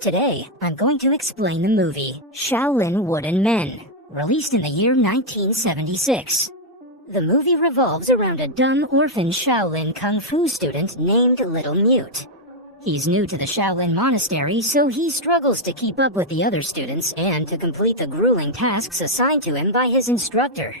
Today, I'm going to explain the movie Shaolin Wooden Men, released in the year 1976. The movie revolves around a dumb orphan Shaolin Kung Fu student named Little Mute. He's new to the Shaolin monastery, so he struggles to keep up with the other students and to complete the grueling tasks assigned to him by his instructor.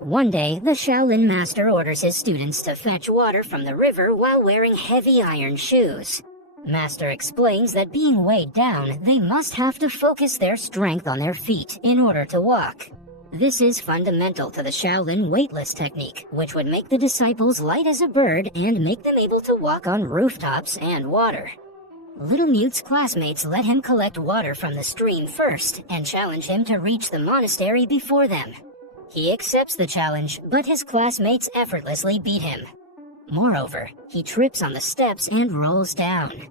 One day, the Shaolin master orders his students to fetch water from the river while wearing heavy iron shoes. Master explains that being weighed down, they must have to focus their strength on their feet in order to walk. This is fundamental to the Shaolin weightless technique, which would make the disciples light as a bird and make them able to walk on rooftops and water. Little Mute's classmates let him collect water from the stream first and challenge him to reach the monastery before them. He accepts the challenge, but his classmates effortlessly beat him. Moreover, he trips on the steps and rolls down.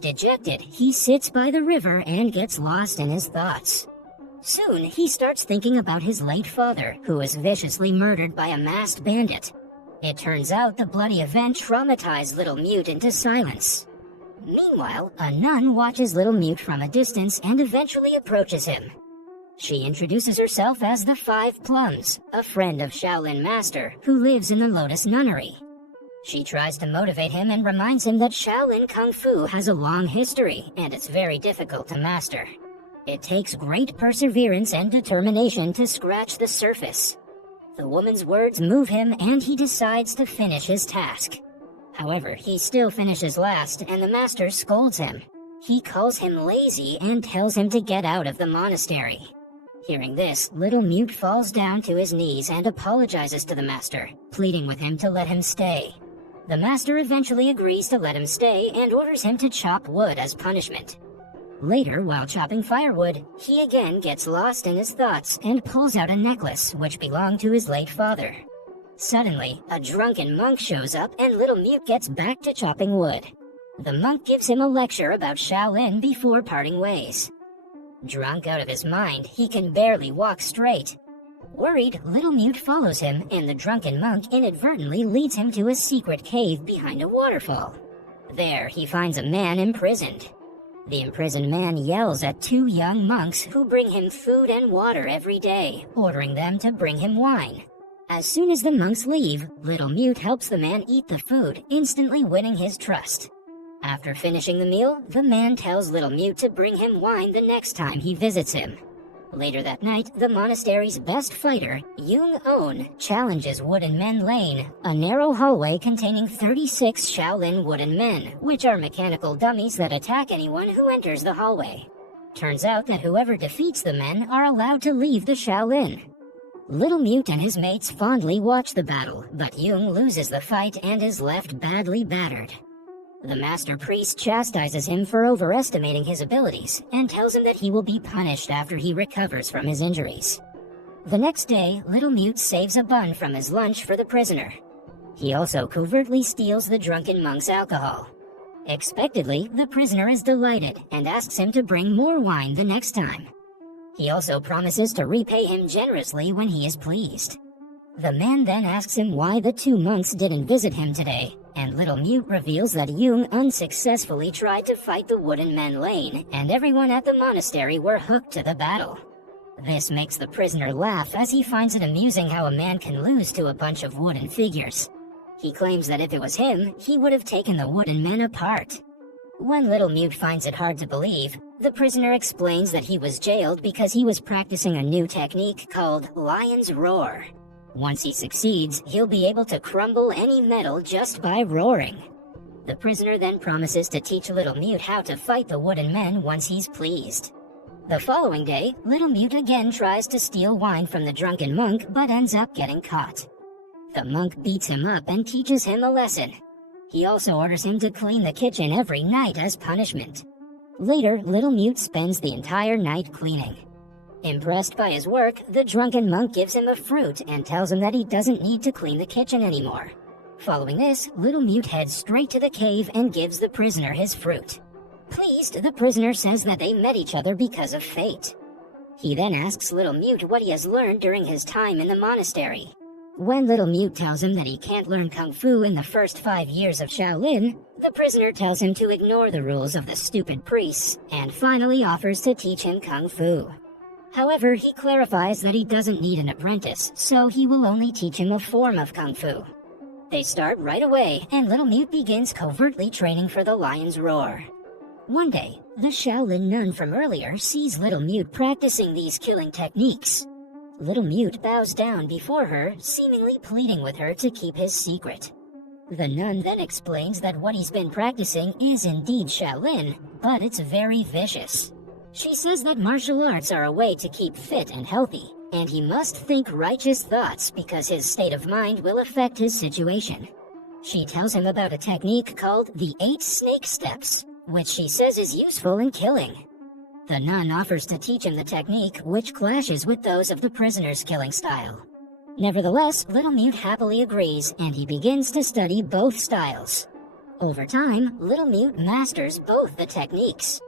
Dejected, he sits by the river and gets lost in his thoughts. Soon, he starts thinking about his late father, who was viciously murdered by a masked bandit. It turns out the bloody event traumatized Little Mute into silence. Meanwhile, a nun watches Little Mute from a distance and eventually approaches him. She introduces herself as the Five Plums, a friend of Shaolin Master, who lives in the Lotus Nunnery. She tries to motivate him and reminds him that Shaolin Kung Fu has a long history, and it's very difficult to master. It takes great perseverance and determination to scratch the surface. The woman's words move him and he decides to finish his task. However, he still finishes last and the master scolds him. He calls him lazy and tells him to get out of the monastery. Hearing this, Little Mute falls down to his knees and apologizes to the master, pleading with him to let him stay. The master eventually agrees to let him stay and orders him to chop wood as punishment. Later, while chopping firewood, he again gets lost in his thoughts and pulls out a necklace which belonged to his late father. Suddenly, a drunken monk shows up and Little Mute gets back to chopping wood. The monk gives him a lecture about Shaolin before parting ways. Drunk out of his mind, he can barely walk straight. Worried, Little Mute follows him and the drunken monk inadvertently leads him to a secret cave behind a waterfall. There, he finds a man imprisoned. The imprisoned man yells at two young monks who bring him food and water every day, ordering them to bring him wine. As soon as the monks leave, Little Mute helps the man eat the food, instantly winning his trust. After finishing the meal, the man tells Little Mute to bring him wine the next time he visits him. Later that night, the monastery's best fighter, Jung-On, challenges Wooden Men Lane, a narrow hallway containing 36 Shaolin Wooden Men, which are mechanical dummies that attack anyone who enters the hallway. Turns out that whoever defeats the men are allowed to leave the Shaolin. Little Mute and his mates fondly watch the battle, but Jung loses the fight and is left badly battered. The master priest chastises him for overestimating his abilities and tells him that he will be punished after he recovers from his injuries. The next day, Little Mute saves a bun from his lunch for the prisoner. He also covertly steals the drunken monk's alcohol. Expectedly, the prisoner is delighted and asks him to bring more wine the next time. He also promises to repay him generously when he is pleased. The man then asks him why the two monks didn't visit him today, and Little Mute reveals that Jung unsuccessfully tried to fight the Wooden Men Lane, and everyone at the monastery were hooked to the battle. This makes the prisoner laugh as he finds it amusing how a man can lose to a bunch of wooden figures. He claims that if it was him, he would have taken the wooden men apart. When Little Mute finds it hard to believe, the prisoner explains that he was jailed because he was practicing a new technique called Lion's Roar. Once he succeeds, he'll be able to crumble any metal just by roaring. The prisoner then promises to teach Little Mute how to fight the wooden men once he's pleased. The following day, Little Mute again tries to steal wine from the drunken monk but ends up getting caught. The monk beats him up and teaches him a lesson. He also orders him to clean the kitchen every night as punishment. Later, Little Mute spends the entire night cleaning. Impressed by his work, the drunken monk gives him a fruit and tells him that he doesn't need to clean the kitchen anymore. Following this, Little Mute heads straight to the cave and gives the prisoner his fruit. Pleased, the prisoner says that they met each other because of fate. He then asks Little Mute what he has learned during his time in the monastery. When Little Mute tells him that he can't learn Kung Fu in the first 5 years of Shaolin, the prisoner tells him to ignore the rules of the stupid priests, and finally offers to teach him Kung Fu. However, he clarifies that he doesn't need an apprentice, so he will only teach him a form of Kung Fu. They start right away, and Little Mute begins covertly training for the lion's roar. One day, the Shaolin nun from earlier sees Little Mute practicing these killing techniques. Little Mute bows down before her, seemingly pleading with her to keep his secret. The nun then explains that what he's been practicing is indeed Shaolin, but it's very vicious. She says that martial arts are a way to keep fit and healthy, and he must think righteous thoughts because his state of mind will affect his situation. She tells him about a technique called the 8 snake steps, which she says is useful in killing. The nun offers to teach him the technique, which clashes with those of the prisoner's killing style. Nevertheless, Little Mute happily agrees, and he begins to study both styles. Over time, Little Mute masters both the techniques.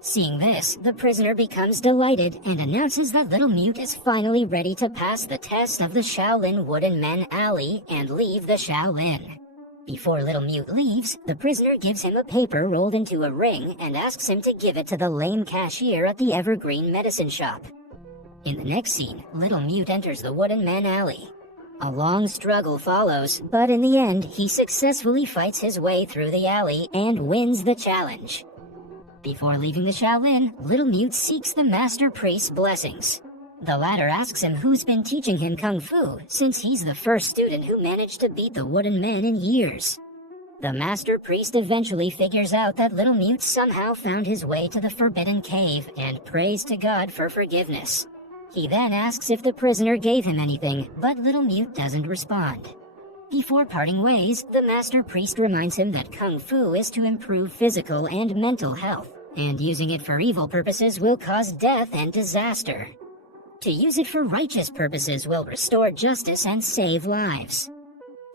Seeing this, the prisoner becomes delighted and announces that Little Mute is finally ready to pass the test of the Shaolin Wooden Men Alley and leave the Shaolin. Before Little Mute leaves, the prisoner gives him a paper rolled into a ring and asks him to give it to the lame cashier at the Evergreen Medicine Shop. In the next scene, Little Mute enters the Wooden Men Alley. A long struggle follows, but in the end, he successfully fights his way through the alley and wins the challenge. Before leaving the Shaolin, Little Mute seeks the Master Priest's blessings. The latter asks him who's been teaching him Kung Fu, since he's the first student who managed to beat the Wooden Men in years. The Master Priest eventually figures out that Little Mute somehow found his way to the Forbidden Cave and prays to God for forgiveness. He then asks if the prisoner gave him anything, but Little Mute doesn't respond. Before parting ways, the Master Priest reminds him that Kung Fu is to improve physical and mental health, and using it for evil purposes will cause death and disaster. To use it for righteous purposes will restore justice and save lives.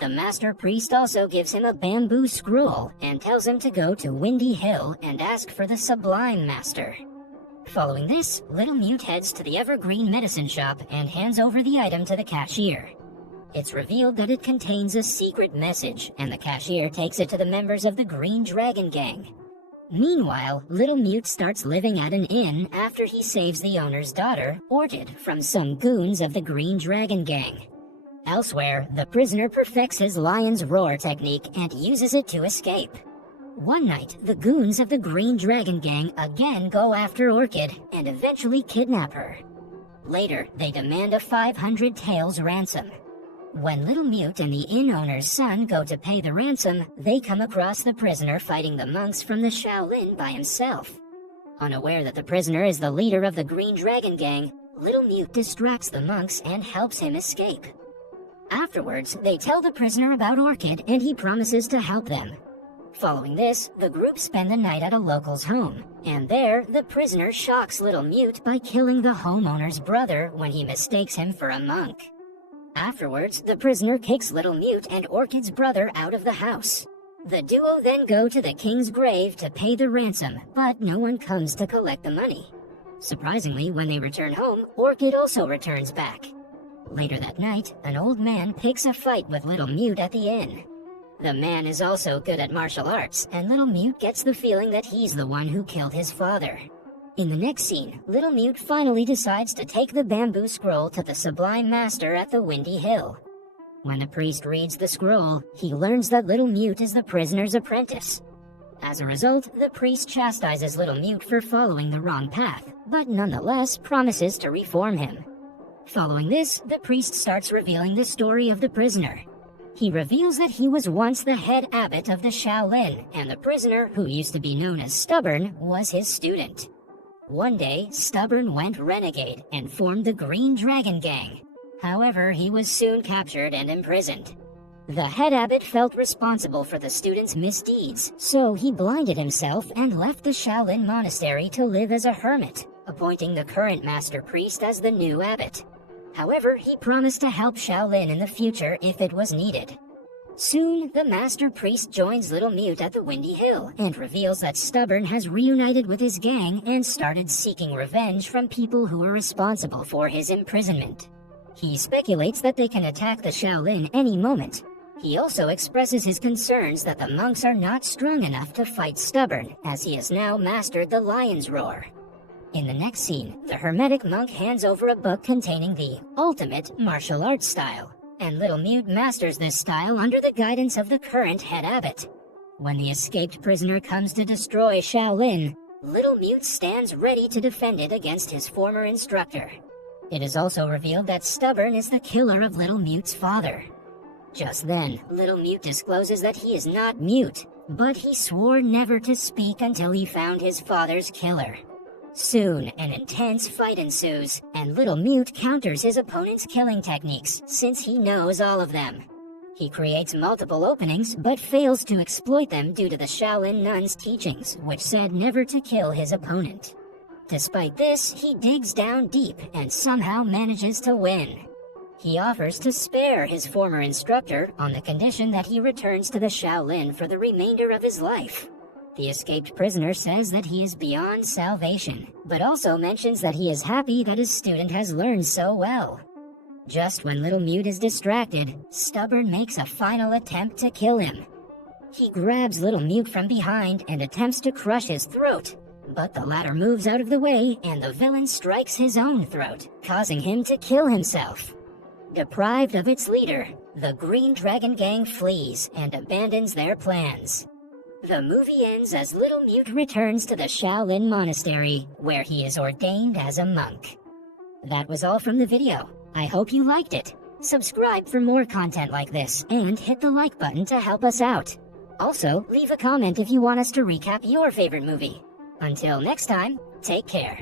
The Master Priest also gives him a bamboo scroll and tells him to go to Windy Hill and ask for the Sublime Master. Following this, Little Mute heads to the Evergreen Medicine Shop and hands over the item to the cashier. It's revealed that it contains a secret message, and the cashier takes it to the members of the Green Dragon Gang. Meanwhile, Little Mute starts living at an inn after he saves the owner's daughter, Orchid, from some goons of the Green Dragon Gang. Elsewhere, the prisoner perfects his lion's roar technique and uses it to escape. One night, the goons of the Green Dragon Gang again go after Orchid and eventually kidnap her. Later, they demand a 500 taels ransom. When Little Mute and the inn owner's son go to pay the ransom, they come across the prisoner fighting the monks from the Shaolin by himself. Unaware that the prisoner is the leader of the Green Dragon Gang, Little Mute distracts the monks and helps him escape. Afterwards, they tell the prisoner about Orchid and he promises to help them. Following this, the group spend the night at a local's home, and there, the prisoner shocks Little Mute by killing the homeowner's brother when he mistakes him for a monk. Afterwards, the prisoner kicks Little Mute and Orchid's brother out of the house. The duo then go to the king's grave to pay the ransom, but no one comes to collect the money. Surprisingly, when they return home, Orchid also returns back. Later that night, an old man picks a fight with Little Mute at the inn. The man is also good at martial arts, and Little Mute gets the feeling that he's the one who killed his father. In the next scene, Little Mute finally decides to take the bamboo scroll to the Sublime Master at the Windy Hill. When the priest reads the scroll, he learns that Little Mute is the prisoner's apprentice. As a result, the priest chastises Little Mute for following the wrong path, but nonetheless promises to reform him. Following this, the priest starts revealing the story of the prisoner. He reveals that he was once the head abbot of the Shaolin, and the prisoner, who used to be known as Stubborn, was his student. One day, Stubborn went renegade and formed the Green Dragon Gang. However, he was soon captured and imprisoned. The head abbot felt responsible for the student's misdeeds, so he blinded himself and left the Shaolin monastery to live as a hermit, appointing the current master priest as the new abbot. However, he promised to help Shaolin in the future if it was needed. Soon, the master priest joins Little Mute at the Windy Hill and reveals that Stubborn has reunited with his gang and started seeking revenge from people who were responsible for his imprisonment. He speculates that they can attack the Shaolin any moment. He also expresses his concerns that the monks are not strong enough to fight Stubborn, as he has now mastered the lion's roar. In the next scene, the Hermetic monk hands over a book containing the ultimate martial arts style, and Little Mute masters this style under the guidance of the current head abbot. When the escaped prisoner comes to destroy Shaolin, Little Mute stands ready to defend it against his former instructor. It is also revealed that Stubborn is the killer of Little Mute's father. Just then, Little Mute discloses that he is not mute, but he swore never to speak until he found his father's killer. Soon, an intense fight ensues, and Little Mute counters his opponent's killing techniques, since he knows all of them. He creates multiple openings, but fails to exploit them due to the Shaolin nuns' teachings, which said never to kill his opponent. Despite this, he digs down deep and somehow manages to win. He offers to spare his former instructor on the condition that he returns to the Shaolin for the remainder of his life. The escaped prisoner says that he is beyond salvation, but also mentions that he is happy that his student has learned so well. Just when Little Mute is distracted, Stubborn makes a final attempt to kill him. He grabs Little Mute from behind and attempts to crush his throat, but the latter moves out of the way and the villain strikes his own throat, causing him to kill himself. Deprived of its leader, the Green Dragon Gang flees and abandons their plans. The movie ends as Little Mute returns to the Shaolin Monastery, where he is ordained as a monk. That was all from the video. I hope you liked it. Subscribe for more content like this, and hit the like button to help us out. Also, leave a comment if you want us to recap your favorite movie. Until next time, take care.